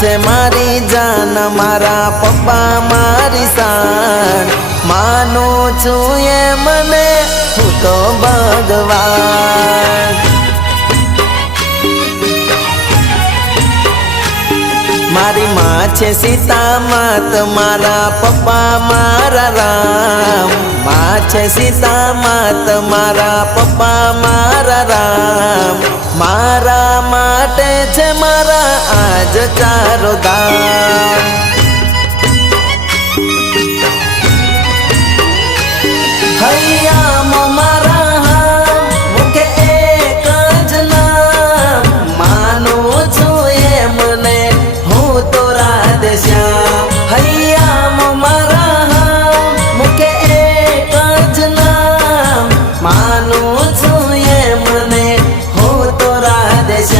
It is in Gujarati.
છે મારી જાન, મારા પપ્પા મારી શાન, માનું છું એ મને હું તો ભગવાન। મારી માં છે સીતા માત, મારા પપ્પા મારા રામ, માં છે સીતા માત, મારા પપ્પા મારા રામ, મારા માટે છે મારા આજ ચારો ધામ।